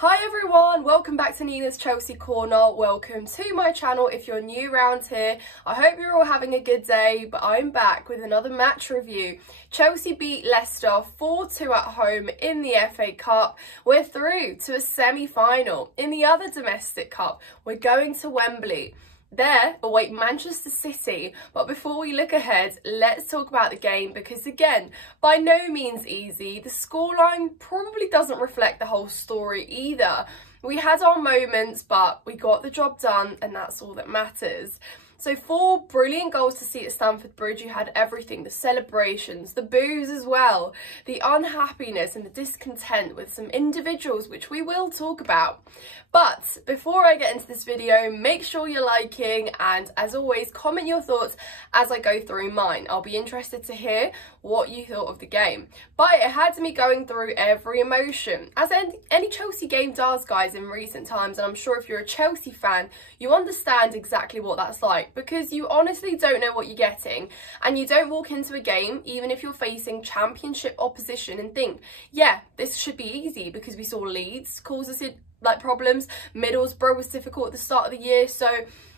Hi everyone, welcome back to Nina's Chelsea Corner. Welcome to my channel if you're new around here. I hope you're all having a good day, but I'm back with another match review. Chelsea beat Leicester 4-2 at home in the FA Cup. We're through to a semi-final. In the other domestic cup, we're going to Wembley. There await Manchester City, but before we look ahead, let's talk about the game because again, by no means easy. The scoreline probably doesn't reflect the whole story either. We had our moments, but we got the job done and that's all that matters. So 4 brilliant goals to see at Stamford Bridge. You had everything, the celebrations, the boos as well, the unhappiness and the discontent with some individuals, which we will talk about. But before I get into this video, make sure you're liking and as always, comment your thoughts as I go through mine. I'll be interested to hear what you thought of the game. But it had me going through every emotion, as any Chelsea game does, guys, in recent times. And I'm sure if you're a Chelsea fan, you understand exactly what that's like, because you honestly don't know what you're getting and you don't walk into a game, even if you're facing championship opposition, and think, yeah, this should be easy, because we saw Leeds cause us problems. Middlesbrough was difficult at the start of the year. So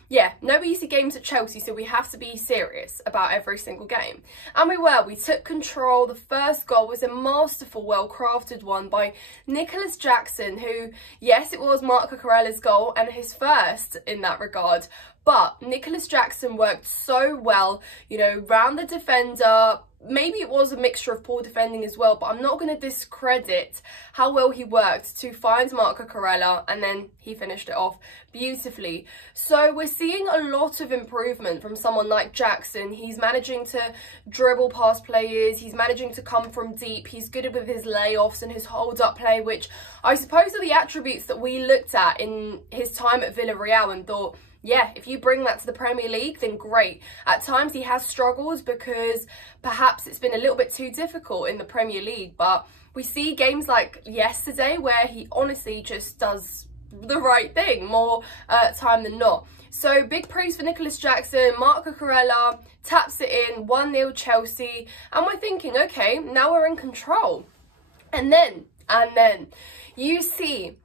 yeah, no easy games at Chelsea, so we have to be serious about every single game. And we took control. The first goal was a masterful, well-crafted one by Nicholas Jackson, who, yes, it was Marco Cucurella's goal and his first in that regard, but Nicholas Jackson worked so well, you know, round the defender. Maybe it was a mixture of poor defending as well, but I'm not going to discredit how well he worked to find Marco Cucurella, and then he finished it off beautifully. So we're seeing a lot of improvement from someone like Jackson. He's managing to dribble past players, he's managing to come from deep, he's good with his layoffs and his hold-up play, which I suppose are the attributes that we looked at in his time at Villarreal and thought, yeah, if you bring that to the Premier League, then great. At times he has struggled because perhaps it's been a little bit too difficult in the Premier League, but we see games like yesterday where he honestly just does the right thing more time than not. So big praise for Nicholas Jackson. Marco Cucurella taps it in, 1-0 Chelsea, and we're thinking, okay, now we're in control. And then you see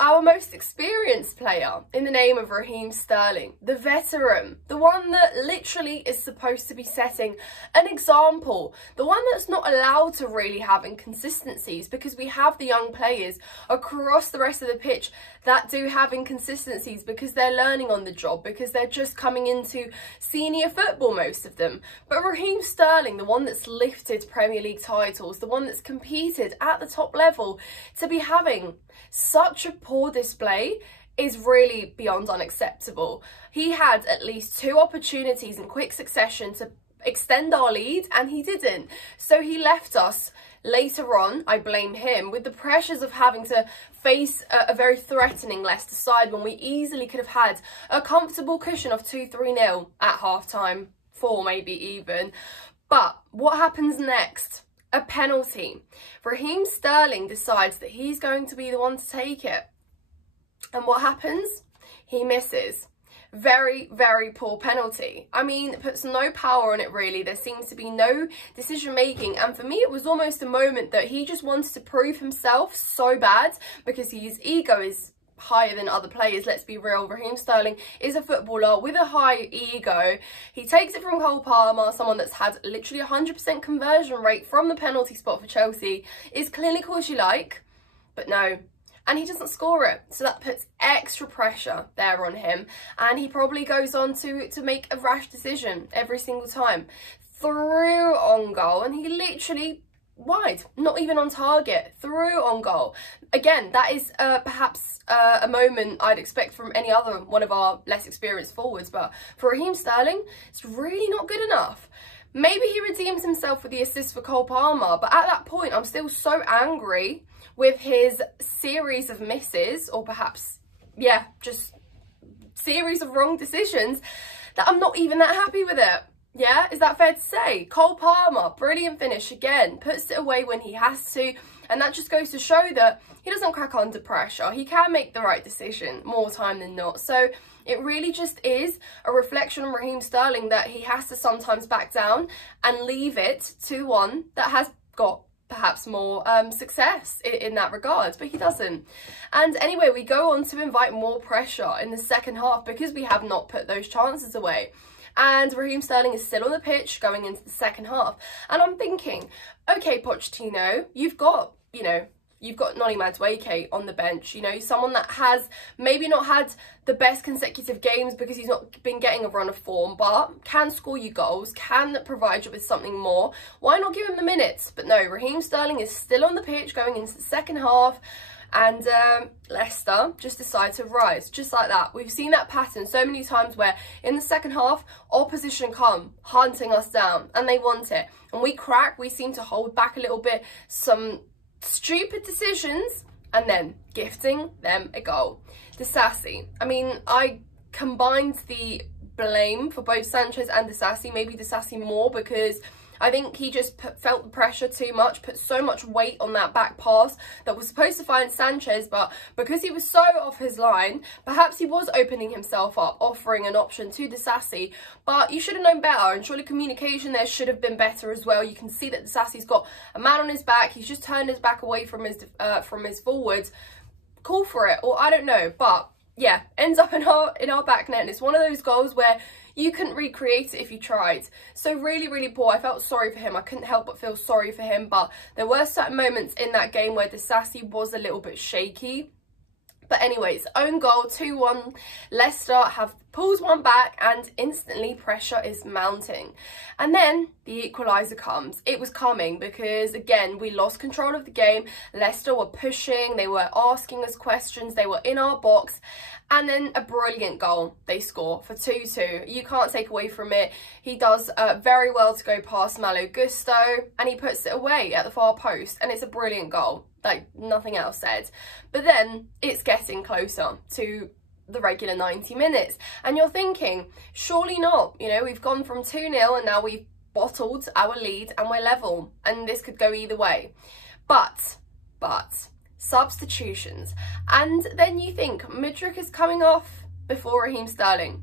our most experienced player in the name of Raheem Sterling, the veteran, the one that literally is supposed to be setting an example, the one that's not allowed to really have inconsistencies, because we have the young players across the rest of the pitch that do have inconsistencies because they're learning on the job, because they're just coming into senior football, most of them. But Raheem Sterling, the one that's lifted Premier League titles, the one that's competed at the top level, to be having such a poor display is really beyond unacceptable. He had at least 2 opportunities in quick succession to extend our lead and he didn't. So he left us later on, I blame him, with the pressures of having to face a very threatening Leicester side when we easily could have had a comfortable cushion of 2-3-0 at half-time, 4 maybe even. But what happens next? A penalty. Raheem Sterling decides that he's going to be the one to take it. And what happens? He misses. Very, very poor penalty. I mean, it puts no power on it really. There seems to be no decision making. And for me, it was almost a moment that he just wanted to prove himself so bad, because his ego is higher than other players. Let's be real, Raheem Sterling is a footballer with a high ego. He takes it from Cole Palmer, someone that's had literally 100% conversion rate from the penalty spot for Chelsea, is clinical as you like, but no. And he doesn't score it, so that puts extra pressure there on him, and he probably goes on to make a rash decision every single time. Through on goal, and he literally wide, not even on target, through on goal. Again, that is perhaps a moment I'd expect from any other one of our less experienced forwards, but for Raheem Sterling, it's really not good enough. Maybe he redeems himself with the assist for Cole Palmer, but at that point I'm still so angry with his series of misses, or perhaps, yeah, just series of wrong decisions, that I'm not even that happy with it. Yeah, is that fair to say? Cole Palmer, brilliant finish again, puts it away when he has to, and that just goes to show that he doesn't crack under pressure. He can make the right decision more time than not. So it really just is a reflection on Raheem Sterling that he has to sometimes back down and leave it to one that has got perhaps more success in that regard, but he doesn't. And anyway, we go on to invite more pressure in the second half because we have not put those chances away. And Raheem Sterling is still on the pitch going into the second half. And I'm thinking, okay, Pochettino, you've got Noni Madueke on the bench, you know, someone that has maybe not had the best consecutive games because he's not been getting a run of form, but can score you goals, can provide you with something more. Why not give him the minutes? But no, Raheem Sterling is still on the pitch going into the second half. And Leicester just decide to rise, just like that. We've seen that pattern so many times where in the second half, opposition come hunting us down and they want it. And we crack, we seem to hold back a little bit, some stupid decisions, and then gifting them a goal. Disasi, I mean, I combined the blame for both Sanchez and Disasi, maybe Disasi more because I think he just felt the pressure too much, put so much weight on that back pass that was supposed to find Sanchez, but because he was so off his line, perhaps he was opening himself up, offering an option to Disasi, but you should have known better, and surely communication there should have been better as well. You can see that Disasi's got a man on his back, he's just turned his back away from his forwards. Call for it, or I don't know, but yeah, ends up in our back net, and it's one of those goals where you couldn't recreate it if you tried. So really, really poor. I felt sorry for him. I couldn't help but feel sorry for him. But there were certain moments in that game where Disasi was a little bit shaky. But anyways, own goal, 2-1. Leicester pulls one back and instantly pressure is mounting. And then the equaliser comes. It was coming because, again, we lost control of the game. Leicester were pushing. They were asking us questions. They were in our box. And then a brilliant goal they score for 2-2. You can't take away from it. He does very well to go past Malo Gusto and he puts it away at the far post. And it's a brilliant goal. Like, nothing else said. But then it's getting closer to the regular 90 minutes. And you're thinking, surely not. You know, we've gone from 2-0 and now we've bottled our lead and we're level. And this could go either way. But substitutions. And then you think Mudryk is coming off before Raheem Sterling.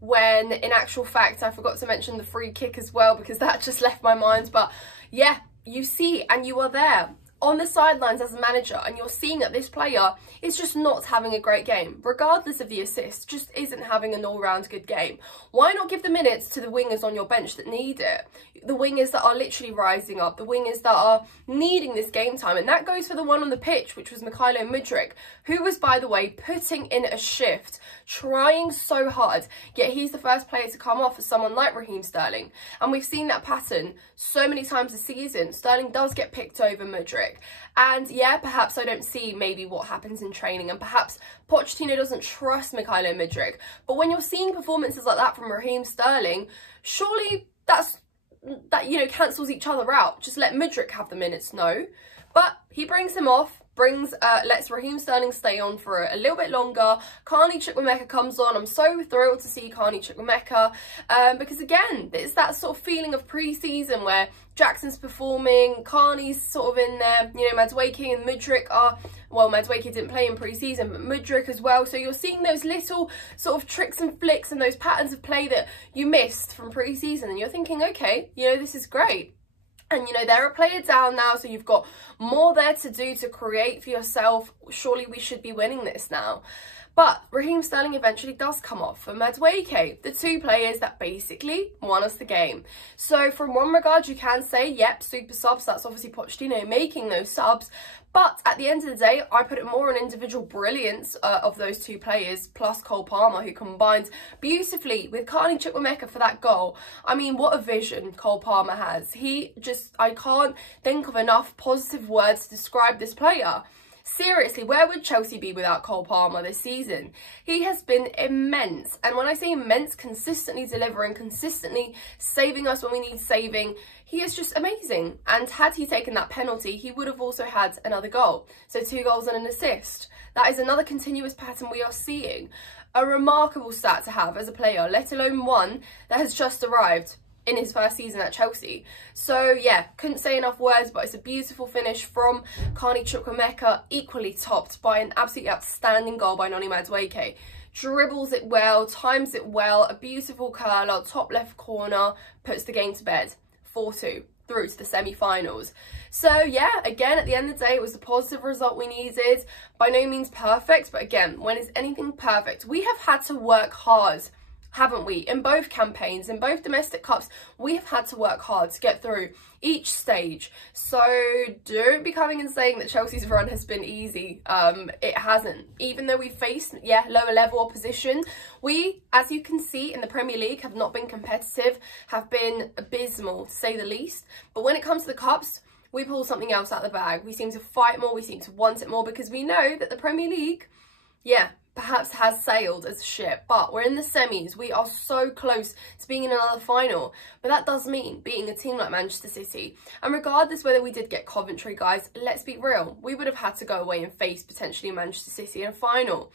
When in actual fact, I forgot to mention the free kick as well because that just left my mind. But yeah, you see and you are there on the sidelines as a manager and you're seeing that this player is just not having a great game, regardless of the assist, just isn't having an all-round good game. Why not give the minutes to the wingers on your bench that need it? The wingers that are literally rising up, the wingers that are needing this game time. And that goes for the one on the pitch, which was Mykhailo Mudryk, who was, by the way, putting in a shift, trying so hard, yet he's the first player to come off for someone like Raheem Sterling. And we've seen that pattern so many times this season. Sterling does get picked over Mudryk. And yeah, perhaps I don't see maybe what happens in training, and perhaps Pochettino doesn't trust Mykhailo Mudryk. But when you're seeing performances like that from Raheem Sterling, surely that, you know, cancels each other out. Just let Mudryk have the minutes, no. But he brings him off, lets Raheem Sterling stay on for a little bit longer. Carney Chukwuemeka comes on. I'm so thrilled to see Carney Chukwuemeka because, again, it's that sort of feeling of pre-season where Jackson's performing, Carney's sort of in there, you know, Madueke and Mudryk are, well, Madueke didn't play in pre-season, but Mudryk as well. So you're seeing those little sort of tricks and flicks and those patterns of play that you missed from pre-season, and you're thinking, okay, you know, this is great. And, you know, they're a player down now, so you've got more there to do to create for yourself. Surely we should be winning this now. But Raheem Sterling eventually does come off for Madueke, the two players that basically won us the game. So from one regard, you can say, yep, super subs. That's obviously Pochettino making those subs. But at the end of the day, I put it more on individual brilliance of those two players, plus Cole Palmer, who combines beautifully with Carney Chukwuemeka for that goal. I mean, what a vision Cole Palmer has. I can't think of enough positive words to describe this player. Seriously, where would Chelsea be without Cole Palmer this season? He has been immense. And when I say immense, consistently delivering, consistently saving us when we need saving, he is just amazing. And had he taken that penalty, he would have also had another goal. So 2 goals and an assist. That is another continuous pattern we are seeing. A remarkable stat to have as a player, let alone one that has just arrived in his first season at Chelsea. So yeah, couldn't say enough words, but it's a beautiful finish from Carney Chukwuemeka, equally topped by an absolutely outstanding goal by Noni Madueke. Dribbles it well, times it well, a beautiful curler, top left corner, puts the game to bed. 4-2. through to the semi-finals. So yeah, again, at the end of the day, it was the positive result we needed. By no means perfect, but again, when is anything perfect? We have had to work hard, haven't we? In both campaigns, in both domestic cups, we have had to work hard to get through each stage. So don't be coming and saying that Chelsea's run has been easy. It hasn't. Even though we faced, lower level opposition, we, as you can see in the Premier League, have not been competitive, have been abysmal to say the least. But when it comes to the cups, we pull something else out of the bag. We seem to fight more, we seem to want it more, because we know that the Premier League, perhaps has sailed as a ship, but we're in the semis. We are so close to being in another final, but that does mean beating a team like Manchester City. And regardless whether we did get Coventry, guys, let's be real, we would have had to go away and face potentially Manchester City in a final.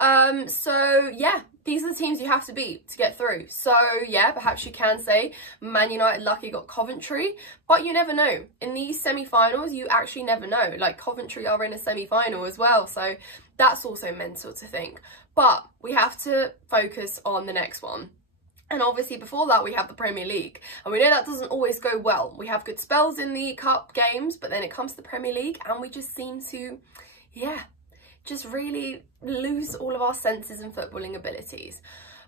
So yeah, these are the teams you have to beat to get through. So yeah, perhaps you can say Man United lucky got Coventry, but you never know. In these semi-finals, you actually never know. Like, Coventry are in a semi-final as well, so that's also mental to think. But we have to focus on the next one. And obviously before that, we have the Premier League. And we know that doesn't always go well. We have good spells in the cup games, but then it comes to the Premier League and we just seem to, just really lose all of our senses and footballing abilities.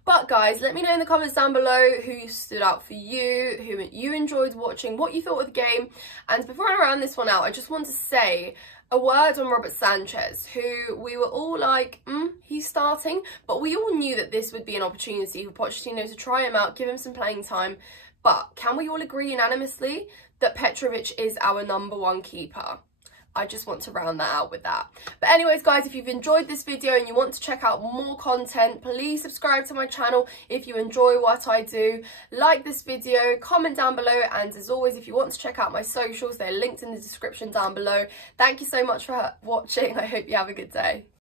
But guys, let me know in the comments down below who stood out for you, who you enjoyed watching, what you thought of the game. And before I round this one out, I just want to say a word on Robert Sanchez, who we were all like, he's starting, but we all knew that this would be an opportunity for Pochettino to try him out, give him some playing time. But can we all agree unanimously that Petrovic is our #1 keeper? I just want to round that out with that. But anyways, guys, if you've enjoyed this video and you want to check out more content, please subscribe to my channel if you enjoy what I do. Like this video, comment down below, and as always, if you want to check out my socials, they're linked in the description down below. Thank you so much for watching. I hope you have a good day.